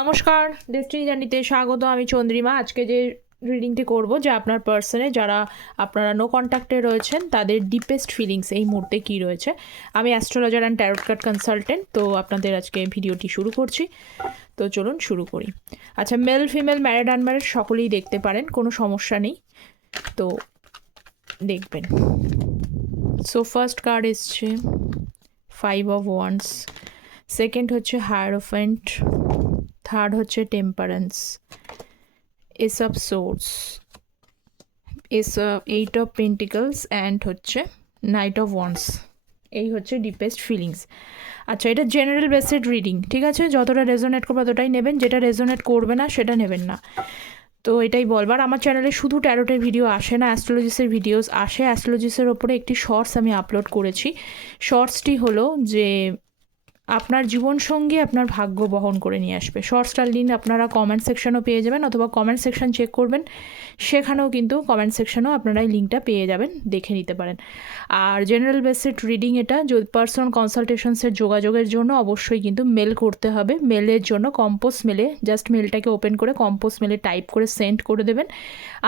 নমস্কার, ডেস্টিনি জার্নিতে স্বাগত। আমি চন্দ্রিমা। আজকে যে রিডিংটি করব, যে আপনার পার্সনে যারা আপনারা নো কন্ট্যাক্টে রয়েছেন তাদের ডিপেস্ট ফিলিংস এই মুহূর্তে কী রয়েছে। আমি astrologer and tarot card consultant. তো আপনাদের আজকে ভিডিওটি শুরু করছি। তো চলুন শুরু করি। আচ্ছা, মেল ফিমেল ম্যারিড আনম্যারিড সকলেই দেখতে পারেন, কোনো সমস্যা নেই। তো দেখবেন। সো ফার্স্ট কার্ড এসছে 5 অফ ওয়ান্স, সেকেন্ড হচ্ছে হায়ারোফেন্ট, থার্ড হচ্ছে temperance, S of swords, eight of pentacles and হচ্ছে নাইট অফ ওয়ান্স। এই হচ্ছে ডিপেস্ট ফিলিংস। আচ্ছা, এটা জেনারেল বেসিড রিডিং, ঠিক আছে? যতটা রেজোনেট করবে ততটাই নেবেন, যেটা রেজোনেট করবে না সেটা নেবেন না। তো এটাই বলবার। আমার চ্যানেলে শুধু ট্যারোটের ভিডিও আসে না, অ্যাস্ট্রোলজিসের ভিডিওস আসে। অ্যাস্ট্রোলজিসের ওপরে একটি শর্টস আমি আপলোড করেছি। শর্টসটি হলো যে আপনার জীবনসঙ্গী আপনার ভাগ্য বহন করে নিয়ে আসবে। শর্টসটার লিঙ্ক আপনারা কমেন্ট সেকশনও পেয়ে যাবেন, অথবা কমেন্ট সেকশন চেক করবেন, সেখানেও কিন্তু কমেন্ট সেকশনেও আপনারা এই লিঙ্কটা পেয়ে যাবেন, দেখে নিতে পারেন। আর জেনারেল বেসিড রিডিং এটা পার্সোনাল কনসালটেশনসের যোগাযোগের জন্য অবশ্যই কিন্তু মেল করতে হবে। মেলের জন্য কম্পোজ মেলে জাস্ট মেলটাকে ওপেন করে কম্পোজ মেলে টাইপ করে সেন্ড করে দেবেন।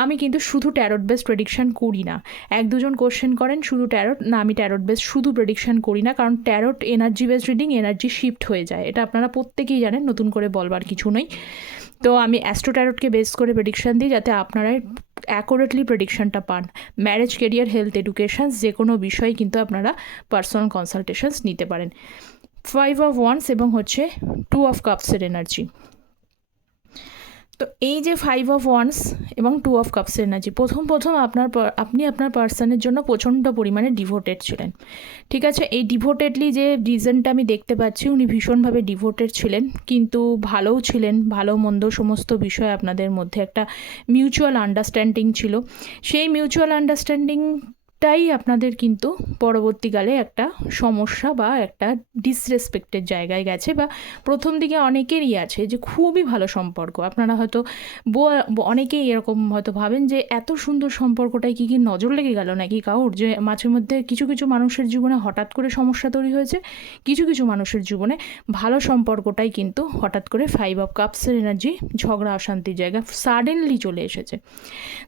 আমি কিন্তু শুধু ট্যারট বেসড প্রেডিকশান করি না। এক দুজন কোশ্চেন করেন শুধু ট্যারট না, আমি ট্যারট বেসড শুধু প্রেডিকশান করি না, কারণ tarot energy based reading, energy shift হয়ে যায়, এটা আপনারা প্রত্যেকেই জানেন, নতুন করে বলবার কিছু নেই। তো আমি অ্যাস্ট্রো ট্যারটকে বেস করে প্রেডিকশান দিই, যাতে আপনারা অ্যাকুরেটলি প্রেডিকশানটা পান। ম্যারেজ, কেরিয়ার, হেলথ, এডুকেশান যে কোনো বিষয়ে কিন্তু আপনারা পার্সোনাল কনসালটেশনস নিতে পারেন। 5 অফ ওয়ান্স এবং হচ্ছে 2 অফ কাপসের এনার্জি। তো এই যে 5 অফ ওয়ান্স এবং 2 অফ কাপসের এনার্জি, প্রথম আপনি আপনার পার্সনের জন্য প্রচণ্ড পরিমাণে ডিভোটেড ছিলেন, ঠিক আছে? এই ডিভোটেডলি যে রিজনটা আমি দেখতে পাচ্ছি, উনি ভীষণভাবে ডিভোটেড ছিলেন, কিন্তু ভালোও ছিলেন। ভালো মন্দ সমস্ত বিষয়ে আপনাদের মধ্যে একটা মিউচুয়াল আন্ডারস্ট্যান্ডিং ছিল। সেই মিউচুয়াল আন্ডারস্ট্যান্ডিংটাই আপনাদের কিন্তু পরবর্তীকালে একটা সমস্যা বা একটা ডিসরেসপেক্টের জায়গায় গেছে। বা প্রথম দিকে অনেকেরই আছে যে খুবই ভালো সম্পর্ক, আপনারা হয়তো অনেকেই এরকম হয়তো ভাবেন যে এত সুন্দর সম্পর্কটায় কি নজর লেগে গেল নাকি কাউর, যে মাঝে মধ্যে কিছু কিছু মানুষের জীবনে হঠাৎ করে সমস্যা তৈরি হয়েছে, কিছু কিছু মানুষের জীবনে ভালো সম্পর্কটাই কিন্তু হঠাৎ করে 5 অফ কাপসের এনার্জি ঝগড়া অশান্তির জায়গা সাডেনলি চলে এসেছে।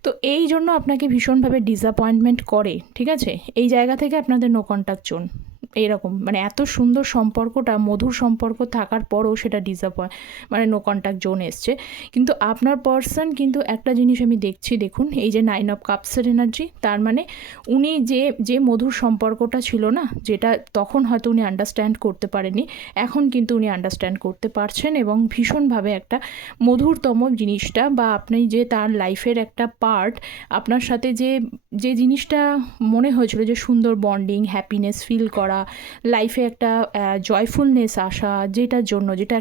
তো এই জন্য আপনাকে ভীষণভাবে ডিসঅ্যাপয়েন্টমেন্ট করে, ঠিক আছে? এই জায়গা থেকে আপনাদের নো কন্ট্যাক্ট জোন এইরকম, মানে এত সুন্দর সম্পর্কটা, মধুর সম্পর্ক থাকার পরও সেটা মানে নো কন্ট্যাক্ট জোন এসছে। কিন্তু আপনার পার্সন কিন্তু একটা জিনিস আমি দেখছি, দেখুন এই যে 9 অফ কাপসের এনার্জি, তার মানে উনি যে মধুর সম্পর্কটা ছিল না, যেটা তখন হয়তো উনি আন্ডারস্ট্যান্ড করতে পারেনি, এখন কিন্তু উনি আন্ডারস্ট্যান্ড করতে পারছেন, এবং ভীষণভাবে একটা মধুরতম জিনিসটা, বা আপনি যে তার লাইফের একটা পার্ট, আপনার সাথে যে জিনিসটা মনে হয়েছিল যে সুন্দর বন্ডিং, হ্যাপিনেস ফিল করা, লাইফে একটা জয়ফুলনেস আসা, যেটা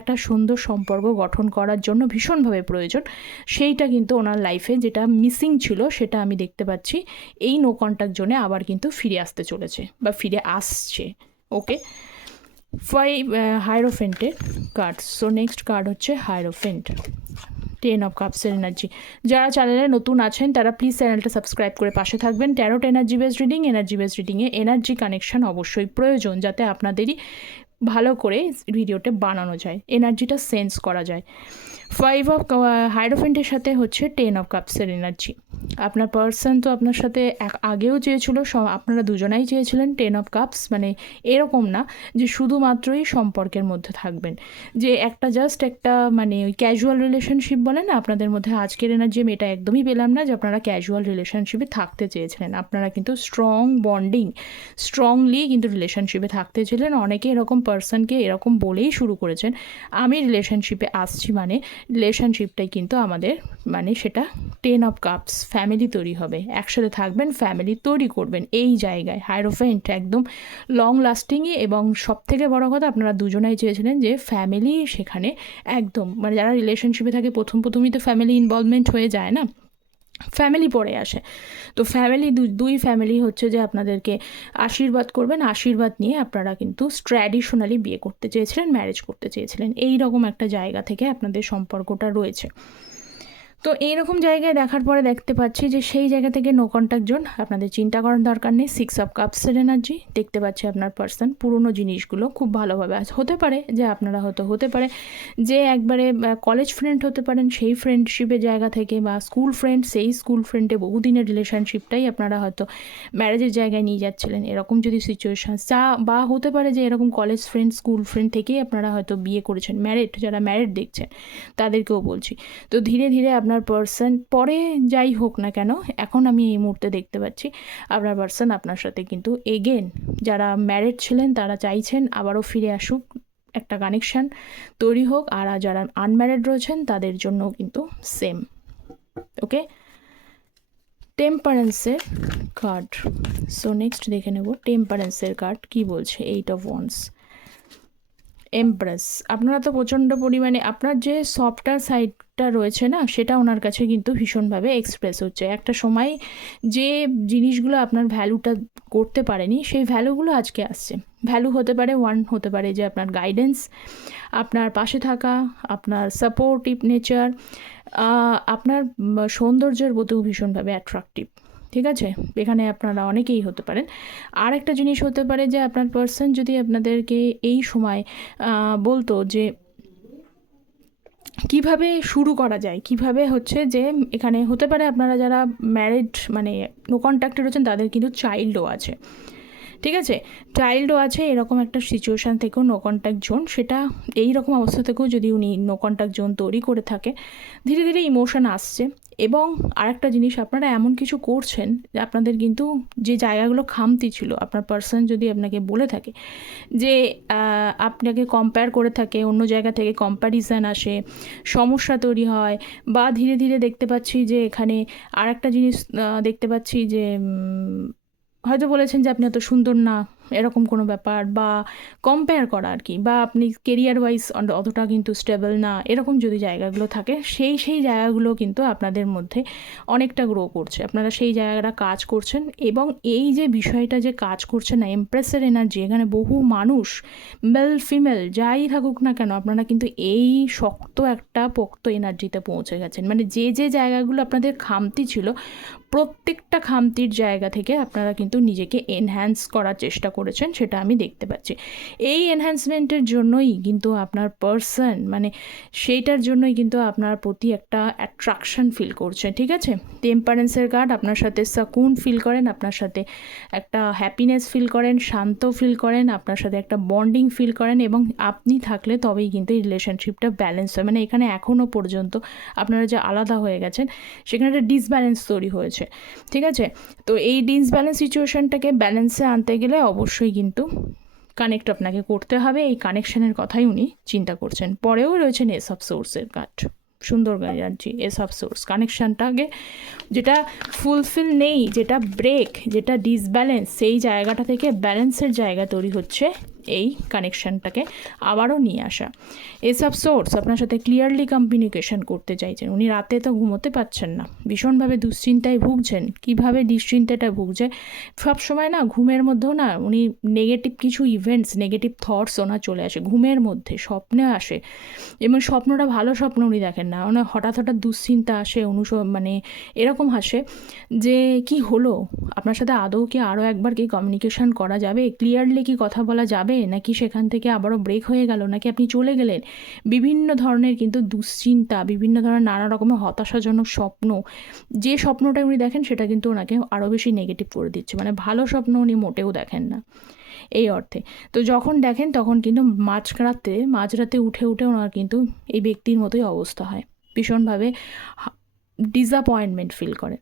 একটা সুন্দর সম্পর্ক গঠন করার জন্য ভীষণভাবে প্রয়োজন, সেইটা কিন্তু ওনার লাইফে যেটা মিসিং ছিল সেটা আমি দেখতে পাচ্ছি এই নো কন্ট্যাক্ট জোনে আবার কিন্তু ফিরে আসতে চলেছে বা ফিরে আসছে। ওকে, 5 হায়ারোফেন্টের কার্ড। সো নেক্সট কার্ড হচ্ছে হায়ারোফেন্ট, 10 অফ কাপসের এনার্জি। যারা চ্যানেলে নতুন আছেন তারা প্লিজ চ্যানেলটা সাবস্ক্রাইব করে পাশে থাকবেন। ট্যারোট এনার্জি বেসড রিডিংয়ে এনার্জি কানেকশন অবশ্যই প্রয়োজন, যাতে আপনাদেরই ভালো করে ভিডিওটা বানানো যায়, এনার্জিটা সেন্স করা যায়। 5 অফ হায়ারোফেন্টের সাথে হচ্ছে 10 অফ কাপসের এনার্জি। আপনার পার্সন তো আপনার সাথে আগেও চেয়েছিল, আপনারা দুজনাই চেয়েছিলেন 10 অফ কাপস, মানে এরকম না যে শুধুমাত্রই সম্পর্কের মধ্যে থাকবেন, যে জাস্ট একটা মানে ওই ক্যাজুয়াল রিলেশনশিপ বলে না আপনাদের মধ্যে। আজকের এনার্জি আমি এটা একদমই পেলাম না যে আপনারা ক্যাজুয়াল রিলেশনশিপে থাকতে চেয়েছিলেন, আপনারা কিন্তু স্ট্রং বন্ডিং, স্ট্রংলি কিন্তু রিলেশনশিপে থাকতে ছিলেন। অনেকে এরকম পার্সনকে এরকম বলেই শুরু করেছেন, আমি রিলেশনশিপে আসছি, মানে রিলেশনশিপটাই কিন্তু আমাদের মানে সেটা 10 অফ কাপস, ফ্যামিলি তৈরি হবে, একসাথে থাকবেন, ফ্যামিলি তৈরি করবেন। এই জায়গায় হায়ারোফেন্ট একদম লং লাস্টিংই, এবং সবথেকে বড় কথা আপনারা দুজনাই চেয়েছিলেন যে ফ্যামিলি সেখানে একদম, মানে যারা রিলেশনশিপে থাকে প্রথমই তো ফ্যামিলি ইনভলভমেন্ট হয়ে যায় না, ফ্যামিলি পরে আসে। তো ফ্যামিলি দুই ফ্যামিলি হচ্ছে যে আপনাদেরকে আশীর্বাদ করবেন, আশীর্বাদ নিয়ে আপনারা কিন্তু ট্র্যাডিশনালি বিয়ে করতে চেয়েছিলেন, ম্যারেজ করতে চেয়েছিলেন, এই রকম একটা জায়গা থেকে আপনাদের সম্পর্কটা রয়েছে। তো এইরকম জায়গায় দেখার পরে দেখতে পাচ্ছি যে সেই জায়গা থেকে নো কন্ট্যাক্ট জোন, আপনাদের চিন্তা করার দরকার নেই। 6 অফ কাপসের এনার্জি দেখতে পাচ্ছি। আপনার পার্সন পুরনো জিনিসগুলো খুব ভালোভাবে হতে পারে যে আপনারা হতে পারে যে একবারে কলেজ ফ্রেন্ড হতে পারেন, সেই ফ্রেন্ডশিপের জায়গা থেকে, বা স্কুল ফ্রেন্ড, সেই স্কুল ফ্রেন্ডে বহুদিনের রিলেশনশিপটাই আপনারা হয়তো ম্যারেজের জায়গায় নিয়ে যাচ্ছিলেন, এরকম যদি সিচুয়েশান, বা হতে পারে যে এরকম কলেজ ফ্রেন্ড, স্কুল ফ্রেন্ড থেকেই আপনারা হয়তো বিয়ে করেছেন, ম্যারিড, যারা ম্যারিড দেখছেন তাদেরকেও বলছি। তো ধীরে ধীরে আপনার পার্সন, পরে যাই হোক না কেন, এখন আমি এই মুহূর্তে দেখতে পাচ্ছি আপনার পার্সন আপনার সাথে কিন্তু এগেন, যারা ম্যারিড ছিলেন তারা চাইছেন আবারও ফিরে আসুক, একটা কানেকশান তৈরি হোক, আর যারা আনম্যারিড রয়েছেন তাদের জন্য কিন্তু সেম। ওকে, টেম্পারেন্সের কার্ড। সো নেক্সট দেখে নেব টেম্পারেন্সের কার্ড কী বলছে। 8 অফ ওয়ান্ডস, এমপ্রেস। আপনারা তো প্রচণ্ড পরিমাণে আপনার যে সফটওয়্যার সাইডটা রয়েছে না, সেটা ওনার কাছে কিন্তু ভীষণভাবে এক্সপ্রেস হচ্ছে। একটা সময় যে জিনিসগুলো আপনার ভ্যালুটা করতে পারেনি, সেই ভ্যালুগুলো আজকে আসছে। ভ্যালু হতে পারে ওয়ান, হতে পারে যে আপনার গাইডেন্স, আপনার পাশে থাকা, আপনার সাপোর্টিভ নেচার, আপনার সৌন্দর্যের প্রতিও ভীষণভাবে অ্যাট্রাকটিভ। ঠিক আছে, এখানে আপনারা অনেকেই হতে পারেন। আর একটা জিনিস হতে পারে যে আপনার পার্সন যদি আপনাদেরকে এই সময় বলতো যে কিভাবে শুরু করা যায়, কিভাবে হচ্ছে যে এখানে হতে পারে আপনারা যারা ম্যারিড মানে নো কন্ট্যাক্টে রয়েছেন তাদের কিন্তু চাইল্ডও আছে। ঠিক আছে, চাইল্ডও আছে, এরকম একটা সিচুয়েশান থেকেও নো কন্ট্যাক্ট জোন, সেটা এই রকম অবস্থা থেকেও যদি উনি নো কন্ট্যাক্ট জোন তৈরি করে থাকে, ধীরে ধীরে ইমোশন আসছে। এবং আরেকটা জিনিস, আপনারা এমন কিছু করছেন যে আপনাদের কিন্তু যে জায়গাগুলো খামতি ছিল, আপনার পার্সন যদি আপনাকে বলে থাকে যে আপনাকে কম্পেয়ার করে থাকে, অন্য জায়গা থেকে কম্প্যারিজন আসে, সমস্যা তৈরি হয়, বা ধীরে ধীরে দেখতে পাচ্ছি যে এখানে আর একটা জিনিস দেখতে পাচ্ছি যে হয়তো বলেছেন যে আপনি এত সুন্দর না, এরকম কোনো ব্যাপার, বা কম্পেয়ার করা আর কি, বা আপনি কেরিয়ার ওয়াইজ অতটা কিন্তু স্টেবল না, এরকম যদি জায়গাগুলো থাকে, সেই জায়গাগুলো কিন্তু আপনাদের মধ্যে অনেকটা গ্রো করছে, আপনারা সেই জায়গাটা কাজ করছেন। এবং এই যে বিষয়টা যে কাজ করছে না, এমপ্রেসের এনার্জি, এখানে বহু মানুষ, মেল ফিমেল যাই থাকুক না কেন, আপনারা কিন্তু এই শক্ত একটা পোক্ত এনার্জিতে পৌঁছে গেছেন। মানে যে জায়গাগুলো আপনাদের খামতি ছিল, প্রত্যেকটা খামতির জায়গা থেকে আপনারা কিন্তু নিজেকে এনহ্যান্স করার চেষ্টা করেছেন, সেটা আমি দেখতে পাচ্ছি। এই এনহ্যান্সমেন্টের জন্যই কিন্তু আপনার পার্সন, মানে সেইটার জন্যই কিন্তু আপনার প্রতি একটা অ্যাট্রাকশন ফিল করছে। ঠিক আছে, টেম্পারেন্সের কার্ড, আপনার সাথে সাকুন ফিল করেন, আপনার সাথে একটা হ্যাপিনেস ফিল করেন, শান্ত ফিল করেন, আপনার সাথে একটা বন্ডিং ফিল করেন, এবং আপনি থাকলে তবেই কিন্তু এই রিলেশনশিপটা ব্যালেন্স হয়। মানে এখানে এখনও পর্যন্ত আপনারা যে আলাদা হয়ে গেছেন, সেখানে একটা ডিসব্যালেন্স তৈরি হয়েছে। ঠিক আছে, তো এই ডিসব্যালেন্স সিচুয়েশনটাকে ব্যালেন্সে আনতে গেলে অবশ্যই কিন্তু কানেক্ট আপনাকে করতে হবে। এই কানেকশনের কথাই উনি চিন্তা করছেন। পরেও রয়েছেন এস অফ সোর্সের কার্ড, সুন্দর এনার্জি। এস অফ সোর্স, কানেকশানটাকে যেটা ফুলফিল নেই, যেটা ব্রেক, যেটা ডিসব্যালেন্স, সেই জায়গাটা থেকে ব্যালেন্সের জায়গা তৈরি হচ্ছে, এই কানেকশানটাকে আবারও নিয়ে আসা। এস অফ সোর্স আপনার সাথে ক্লিয়ারলি কমিউনিকেশন করতে চাইছেন। উনি রাতে তো ঘুমোতে পারছেন না, ভীষণভাবে দুশ্চিন্তায় ভুগছেন। কীভাবে দুশ্চিন্তাটা ভুগছে, সবসময় না ঘুমের মধ্যেও না উনি নেগেটিভ কিছু ইভেন্টস, নেগেটিভ থটস ওনার চলে আসে ঘুমের মধ্যে, স্বপ্নে আসে, এবং স্বপ্নটা ভালো স্বপ্ন উনি দেখেন না, ওনার হঠাৎ হঠাৎ দুশ্চিন্তা আসে, মানে এরকম আসে যে কি হলো, আপনার সাথে আদৌ কি আরও একবার কি কমিউনিকেশন করা যাবে, ক্লিয়ারলি কি কথা বলা যাবে, নাকি সেখান থেকে আবারও ব্রেক হয়ে গেল, নাকি আপনি চলে গেলেন। বিভিন্ন ধরনের কিন্তু দুশ্চিন্তা, বিভিন্ন ধরনের নানা রকমের হতাশাজনক স্বপ্ন, যে স্বপ্নটা উনি দেখেন সেটা কিন্তু ওনাকে আরও বেশি নেগেটিভ করে দিচ্ছে। মানে ভালো স্বপ্ন উনি মোটেও দেখেন না এই অর্থে। তো যখন দেখেন তখন কিন্তু মাঝরাতে উঠে ওনার কিন্তু এই ব্যক্তির মতোই অবস্থা হয়, ভীষণভাবে ডিসঅ্যাপয়েন্টমেন্ট ফিল করেন,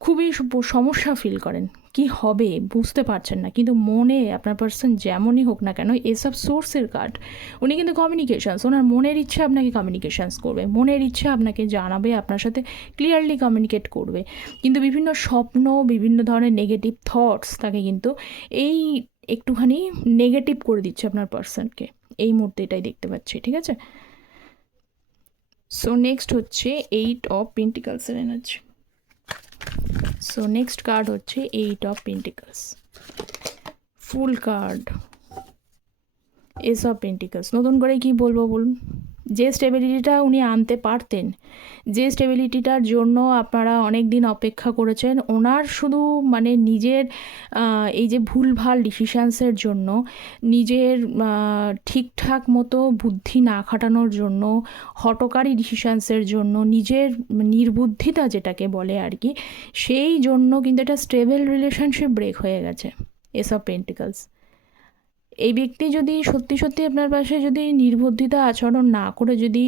খুবই সমস্যা ফিল করেন, কি হবে বুঝতে পারছেন না। কিন্তু মনে আপনার পার্সন যেমনই হোক না কেন, এসব সোর্সের কার্ড, উনি কিন্তু কমিউনিকেশানস, ওনার মনের ইচ্ছা আপনাকে কমিউনিকেশানস করবে, মনের ইচ্ছা আপনাকে জানাবে, আপনার সাথে ক্লিয়ারলি কমিউনিকেট করবে। কিন্তু বিভিন্ন স্বপ্ন, বিভিন্ন ধরনের নেগেটিভ থটস তাকে কিন্তু এই একটুখানি নেগেটিভ করে দিচ্ছে আপনার পার্সনকে, এই মুহূর্তে এটাই দেখতে পাচ্ছি। ঠিক আছে, সো নেক্সট হচ্ছে 8 অফ পেন্টিকলসের এনার্জি। সো নেক্সট কার্ড হচ্ছে 8 of pentacles, fool card, ace of pentacles. নতুন করে কি বলবো বলুন, যে স্টেবিলিটিটা উনি আনতে পারতেন, যে স্টেবিলিটিটার জন্য আপনারা অনেক দিন অপেক্ষা করেছেন, ওনার শুধু মানে নিজের এই যে ভুলভাল ডিসিশানসের জন্য, নিজের ঠিকঠাক মতো বুদ্ধি না খাটানোর জন্য, হঠকারী ডিসিশানসের জন্য, নিজের নির্বুদ্ধিতা যেটাকে বলে আর কি, সেই জন্য কিন্তু একটা স্টেবল রিলেশনশিপ ব্রেক হয়ে গেছে এস অফ পেন্টিকলস। এই ব্যক্তি যদি সত্যি সত্যি আপনার পাশে যদি নির্বুদ্ধিতা আচরণ না করে যদি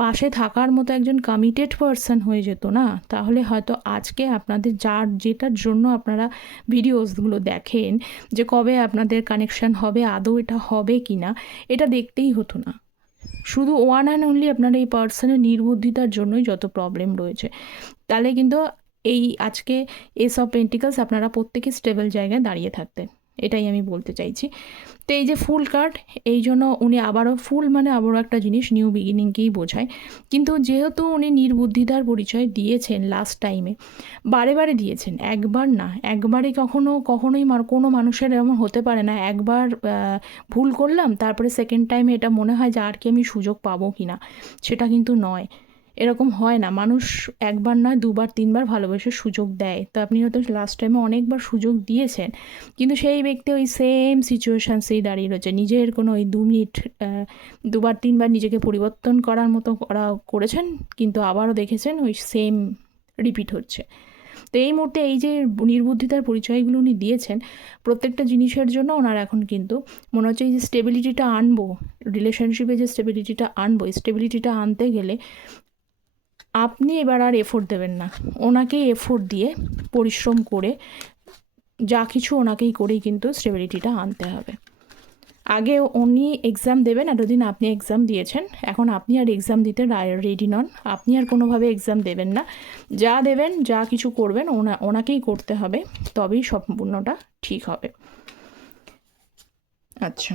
পাশে থাকার মতো একজন কমিটেড পারসন হয়ে যেত না, তাহলে হয়তো আজকে আপনাদের যেটার জন্য আপনারা ভিডিওসগুলো দেখেন যে কবে আপনাদের কানেকশান হবে, আদৌ এটা হবে কি না, এটা দেখতেই হতো না। শুধু ওয়ান অ্যান্ড অনলি আপনার এই পার্সনের নির্বুদ্ধিতার জন্যই যত প্রবলেম রয়েছে। তাহলে কিন্তু এই আজকে এস অফ পেন্টিকলস আপনারা প্রত্যেকে স্টেবল জায়গায় দাঁড়িয়ে থাকতেন, এটাই আমি বলতে চাইছি। তো এই যে ফুল কার্ড, এই জন্য উনি আবারও ফুল মানে আবারও একটা জিনিস নিউ বিগিনিংকেই বোঝায়। কিন্তু যেহেতু উনি নির্বুদ্ধিতার পরিচয় দিয়েছেন লাস্ট টাইমে, বারে বারে দিয়েছেন, একবার না, একবারে কখনোই কোনো মানুষের এমন হতে পারে না একবার ভুল করলাম তারপরে সেকেন্ড টাইমে এটা মনে হয় যে আর কি আমি সুযোগ পাবো কি না, সেটা কিন্তু নয়, এরকম হয় না। মানুষ একবার নয় দুবার তিনবার ভালোবেসে সুযোগ দেয়। তো আপনি হয়তো লাস্ট টাইমে অনেকবার সুযোগ দিয়েছেন, কিন্তু সেই ব্যক্তি ওই সেম সিচুয়েশানসেই দাঁড়িয়ে রয়েছে। নিজের কোনো ওই 2 মিনিট দুবার তিনবার নিজেকে পরিবর্তন করার মতো করেছেন, কিন্তু আবারও দেখেছেন ওই সেম রিপিট হচ্ছে। তো এই মুহূর্তে এই যে নির্বুদ্ধিতার পরিচয়গুলো উনি দিয়েছেন, প্রত্যেকটা জিনিসের জন্য ওনার এখন কিন্তু মনে হচ্ছে এই যে স্টেবিলিটিটা আনবো, রিলেশনশিপে যে স্টেবিলিটিটা আনবো, এই স্টেবিলিটিটা আনতে গেলে আপনি এবার আর এফোর্ট দেবেন না, ওনাকেই এফোর্ট দিয়ে পরিশ্রম করে যা কিছু ওনাকেই করেই কিন্তু স্টেবিলিটিটা আনতে হবে। আগে উনি এক্সাম দেবেন, এতদিন আপনি এক্সাম দিয়েছেন, এখন আপনি আর এক্সাম দিতে রেডি নন, আপনি আর কোনোভাবে এক্সাম দেবেন না। যা দেবেন, যা কিছু করবেন ওনাকেই করতে হবে, তবেই সম্পূর্ণটা ঠিক হবে। আচ্ছা,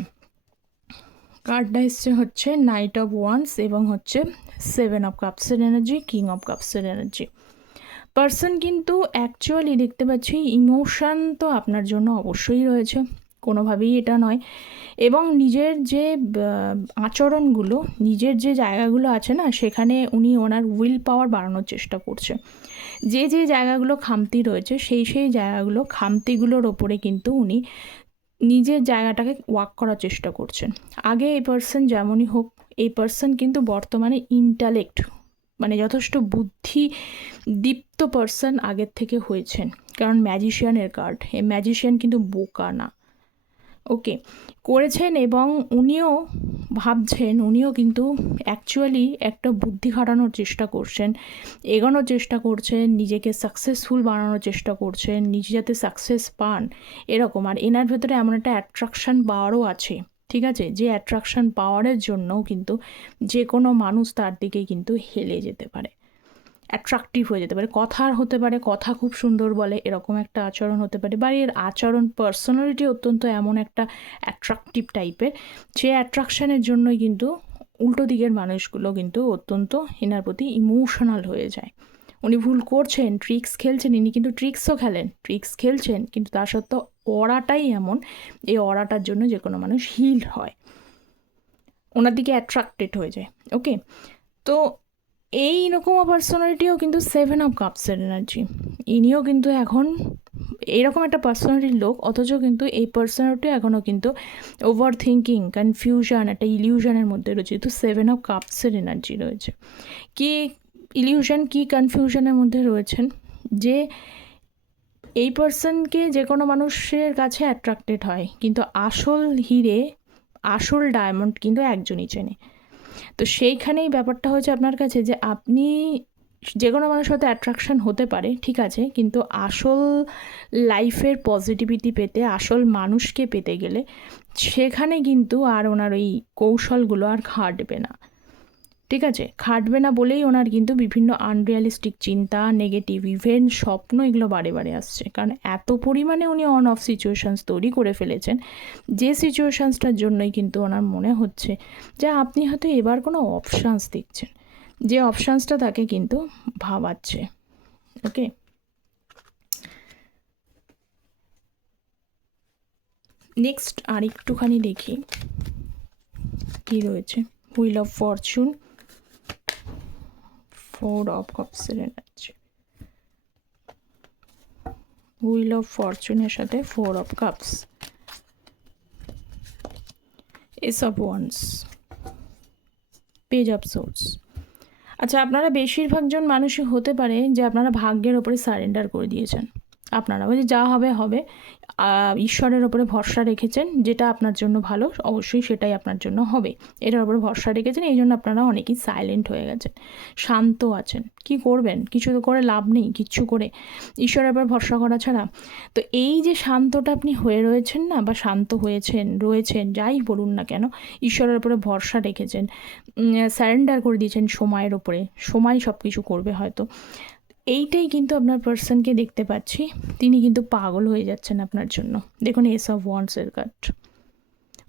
কার্ডটা এসছে হচ্ছে নাইট অফ ওয়ান্স এবং হচ্ছে 7 অফ কাপসের এনার্জি, কিং অফ কাপসের এনার্জি। পার্সন কিন্তু অ্যাকচুয়ালি দেখতে পাচ্ছি ইমোশান তো আপনার জন্য অবশ্যই রয়েছে, কোনোভাবেই এটা নয়। এবং নিজের যে আচরণগুলো, নিজের যে জায়গাগুলো আছে না, সেখানে উনি ওনার উইল পাওয়ার বাড়ানোর চেষ্টা করছে। যে জায়গাগুলো খামতি রয়েছে সেই জায়গাগুলো, খামতিগুলোর ওপরে কিন্তু উনি নিজের জায়গাটাকে ওয়ার্ক করার চেষ্টা করছেন। আগে এই পার্সন যেমনই হোক, এই পার্সন কিন্তু বর্তমানে ইন্টালেক্ট মানে যথেষ্ট বুদ্ধি দীপ্ত পার্সন আগের থেকে হয়েছেন, কারণ ম্যাজিশিয়ানের কার্ড, এই ম্যাজিশিয়ান কিন্তু বোকা না। ওকে, করেছেন এবং উনিও ভাবছেন, উনিও কিন্তু অ্যাকচুয়ালি একটা বুদ্ধি খাটানোর চেষ্টা করছেন, এগোনোর চেষ্টা করছেন, নিজেকে সাকসেসফুল বানানোর চেষ্টা করছেন, নিজে যাতে সাকসেস পান এরকম। আর এনার ভেতরে এমন একটা অ্যাট্রাকশান পাওয়ারও আছে, ঠিক আছে, যে অ্যাট্রাকশান পাওয়ারের জন্যও কিন্তু যে কোনো মানুষ তার দিকে কিন্তু হেলে যেতে পারে, অ্যাট্রাকটিভ হয়ে যেতে পারে। কথার হতে পারে, কথা খুব সুন্দর বলে, এরকম একটা আচরণ হতে পারে, বা এর আচরণ পার্সোনালিটি অত্যন্ত এমন একটা অ্যাট্রাকটিভ টাইপের, যে অ্যাট্রাকশানের জন্যই কিন্তু উল্টো দিকের মানুষগুলো কিন্তু অত্যন্ত এনার প্রতি ইমোশনাল হয়ে যায়। উনি ভুল করছেন, ট্রিক্স খেলছেন, ইনি কিন্তু ট্রিক্সও খেলেন, ট্রিক্স খেলছেন, কিন্তু তা সত্ত্বেও অরাটাই এমন, এই অরাটার জন্য যে কোনো মানুষ হিল হয়, ওনার দিকে অ্যাট্রাক্টেড হয়ে যায়। ওকে, তো এইরকম পার্সোনালিটিও কিন্তু 7 অফ কাপসের এনার্জি। ইনিও কিন্তু এখন এইরকম একটা পার্সোনালিটির লোক, অথচ কিন্তু এই পার্সোনালিটি এখনও কিন্তু ওভার থিঙ্কিং, কনফিউশন, একটা ইলিউশনের মধ্যে রয়েছে। তো 7 অফ কাপসের এনার্জি রয়েছে। কি ইলিউশন, কি কনফিউশনের মধ্যে রয়েছেন, যে এই পার্সনকে যে কোনো মানুষের কাছে অ্যাট্রাক্টেড হয়, কিন্তু আসল হিরে, আসল ডায়মন্ড কিন্তু একজনই চেনে। তো সেইখানেই ব্যাপারটা হচ্ছে আপনার কাছে, যে আপনি যে কোনো মানুষের সাথে অ্যাট্রাকশান হতে পারে, ঠিক আছে, কিন্তু আসল লাইফের পজিটিভিটি পেতে, আসল মানুষকে পেতে গেলে সেখানে কিন্তু আর ওনার ওই কৌশলগুলো আর খাটবে না, ঠিক আছে, খাটবে না বলেই ওনার কিন্তু বিভিন্ন আনরিয়ালিস্টিক চিন্তা, নেগেটিভ ইভেন্ট, স্বপ্ন, এগুলো বারে বারে আসছে। কারণ এত পরিমাণে উনি অন অফ সিচুয়েশানস তৈরি করে ফেলেছেন, যে সিচুয়েশানসটার জন্যই কিন্তু ওনার মনে হচ্ছে যে আপনি হয়তো এবার কোনো অপশানস দেখছেন, যে অপশানসটা তাকে কিন্তু ভাবাচ্ছে। ওকে, নেক্সট আর একটুখানি দেখি কি রয়েছে। হুইল অফ ফরচুন, 4 অফ কাপসের এনার্জি, হুইল অফ ফরচুনের সাথে 4 of cups, ace of wands, page of swords. আচ্ছা, আপনারা বেশিরভাগজন মানুষই হতে পারে যে আপনারা ভাগ্যের ওপরে সারেন্ডার করে দিয়েছেন। আপনারা বলছে যা হবে হবে, ঈশ্বরের ওপরে ভরসা রেখেছেন, যেটা আপনার জন্য ভালো অবশ্যই সেটাই আপনার জন্য হবে, এটার ওপরে ভরসা রেখেছেন। এই জন্য আপনারা অনেকেই সাইলেন্ট হয়ে গেছেন, শান্ত আছেন। কি করবেন? কিছু তো করে লাভ নেই, কিচ্ছু করে ঈশ্বরের ওপর ভরসা করা ছাড়া। তো এই যে শান্তটা আপনি হয়ে রয়েছেন না, বা শান্ত রয়েছেন যাই বলুন না কেন, ঈশ্বরের ওপরে ভরসা রেখেছেন, সারেন্ডার করে দিয়েছেন সময়ের ওপরে, সময় সব কিছু করবে হয়তো। এইটাই কিন্তু আপনার পার্সনকে দেখতে পাচ্ছি, তিনি কিন্তু পাগল হয়ে যাচ্ছেন আপনার জন্য। দেখুন এস অফ ওয়ান্ডসের কার্ড,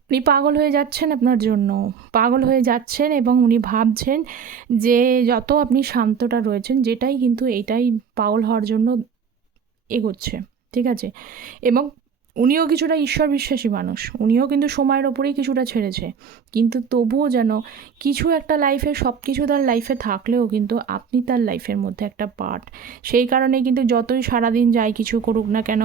উনি পাগল হয়ে যাচ্ছেন আপনার জন্য, পাগল হয়ে যাচ্ছেন, এবং উনি ভাবছেন যে যত আপনি শান্তটা রয়েছেন, যেটাই কিন্তু এইটাই পাগল হওয়ার জন্য এগোচ্ছে, ঠিক আছে। এবং উনিও কিছুটা ঈশ্বর বিশ্বাসী মানুষ, উনিও কিন্তু সময়ের ওপরেই কিছুটা ছেড়েছে, কিন্তু তবুও যেন কিছু একটা লাইফে, সব কিছু তার লাইফে থাকলেও কিন্তু আপনি তার লাইফের মধ্যে একটা পার্ট। সেই কারণে কিন্তু যতই সারাদিন যাই কিছু করুক না কেন,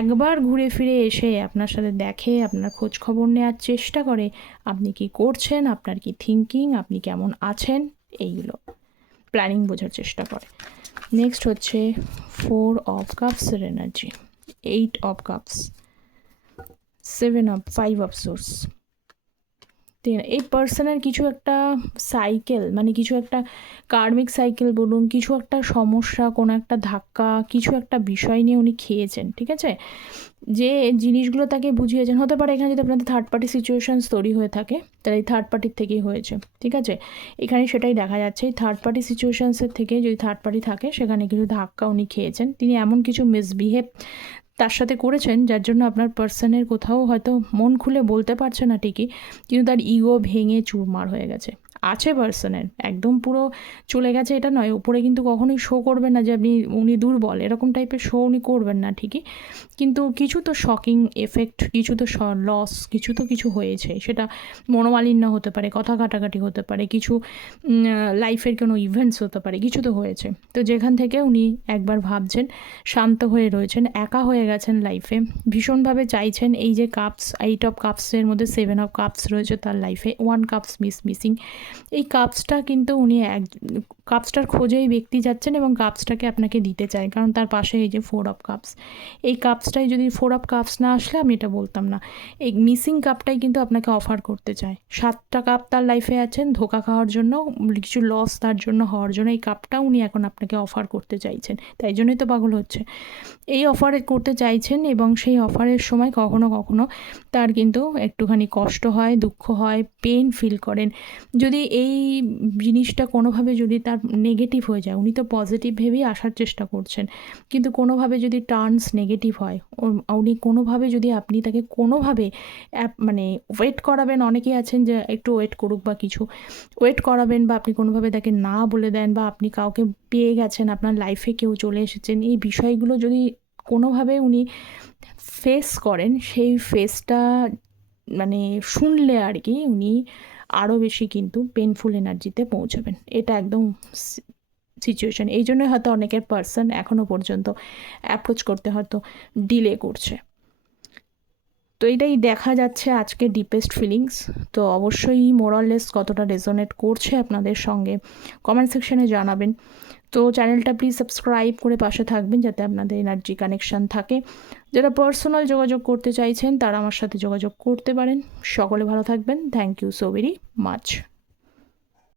একবার ঘুরে ফিরে এসে আপনার সাথে দেখে, আপনার খোঁজ খবর নেওয়ার চেষ্টা করে, আপনি কি করছেন, আপনার কি থিঙ্কিং, আপনি কেমন আছেন, এইগুলো প্ল্যানিং বোঝার চেষ্টা করে। নেক্সট হচ্ছে 4 অফ কাপসের energy, 8 of cups, 7 of 5 of swords. এই পার্সনের কিছু একটা সাইকেল, মানে কিছু একটা কার্মিক সাইকেল বলুন, কিছু একটা সমস্যা, কোনো একটা ধাক্কা, কিছু একটা বিষয় নিয়ে উনি খেয়েছেন, ঠিক আছে। যে জিনিসগুলো তাকে বুঝিয়েছেন, হতে পারে এখানে যদি আপনাদের থার্ড পার্টি সিচুয়েশানস তৈরি হয়ে থাকে, তাহলে এই থার্ড পার্টির থেকেই হয়েছে, ঠিক আছে। এখানে সেটাই দেখা যাচ্ছে, এই থার্ড পার্টি সিচুয়েশানসের থেকে যদি থার্ড পার্টি থাকে, সেখানে কিছু ধাক্কা উনি খেয়েছেন, তিনি এমন কিছু মিসবিহেভ তার সাথে করেছেন, যার জন্য আপনার পার্সনের কোথাও হয়তো মন খুলে বলতে পারছে না ঠিকই, কিন্তু তার ইগো ভেঙে চুরমার হয়ে গেছে। আছে পার্সনের, একদম পুরো চলে গেছে এটা নয়, উপরে কিন্তু কখনোই শো করবেন না যে উনি দুর্বল, এরকম টাইপের শো উনি করবেন না ঠিকই, কিন্তু কিছু তো শকিং এফেক্ট, কিছু তো লস, কিছু হয়েছে, সেটা মনোমালিন্য হতে পারে, কথা কাটাকাটি হতে পারে, কিছু লাইফের কোনো ইভেন্টস হতে পারে, কিছু তো হয়েছে। তো যেখান থেকে উনি একবার ভাবছেন, শান্ত হয়ে রয়েছেন, একা হয়ে গেছেন লাইফে, ভীষণভাবে চাইছেন এই যে কাপস, 8 অফ কাপসের মধ্যে 7 অফ কাপস রয়েছে তার লাইফে, 1 কাপস মিসিং। এই কাপসটা কিন্তু উনি কাপসটার খোঁজেই ব্যক্তি যাচ্ছেন, এবং কাপসটাকে আপনাকে দিতে চায়, কারণ তার পাশে এই যে 4 অফ কাপস, এই কাপসটাই যদি 4 অফ কাপস না আসলে আমি এটা বলতাম না, এই মিসিং কাপটাই কিন্তু আপনাকে অফার করতে চায়। 7টা কাপ তার লাইফে আছেন ধোঁকা খাওয়ার জন্য, কিছু লস তার জন্য হওয়ার জন্য, এই কাপটা উনি এখন আপনাকে অফার করতে চাইছেন, তাই জন্যই তো পাগল হচ্ছে। এই অফার করতে চাইছেন, এবং সেই অফারের সময় কখনো কখনো তার কিন্তু একটুখানি কষ্ট হয়, দুঃখ হয়, পেন ফিল করেন। যদি এই জিনিসটা কোনোভাবে যদি তার নেগেটিভ হয়ে যায়, উনি তো পজিটিভ ভেবেই আসার চেষ্টা করছেন, কিন্তু কোনোভাবে যদি টার্নস নেগেটিভ হয়, উনি কোনোভাবে যদি আপনি তাকে কোনোভাবে মানে ওয়েট করাবেন, অনেকেই আছেন যে একটু ওয়েট করুক বা কিছু ওয়েট করাবেন, বা আপনি কোনোভাবে তাকে না বলে দেন, বা আপনি কাউকে পেয়ে গেছেন, আপনার লাইফে কেউ চলে এসেছেন, এই বিষয়গুলো যদি কোনোভাবে উনি ফেস করেন, সেই ফেসটা মানে শুনলে আর কি উনি আরও বেশি কিন্তু পেনফুল এনার্জিতে পৌঁছাবেন, এটা একদম সিচুয়েশান। এই জন্যই হয়তো অনেকের পার্সন এখনও পর্যন্ত অ্যাপ্রোচ করতে হয়তো ডিলে করছে। তো এটাই দেখা যাচ্ছে আজকে ডিপেস্ট ফিলিংস। তো অবশ্যই মোরাললেস কতটা রেজোনেট করছে আপনাদের সঙ্গে কমেন্ট সেকশনে জানাবেন। তো চ্যানেলটা প্লিজ সাবস্ক্রাইব করে পাশে থাকবেন, যাতে আপনাদের এনার্জি কানেকশান থাকে। যারা পার্সোনাল যোগাযোগ করতে চাইছেন তারা আমার সাথে যোগাযোগ করতে পারেন। সকলে ভালো থাকবেন। Thank you so very much.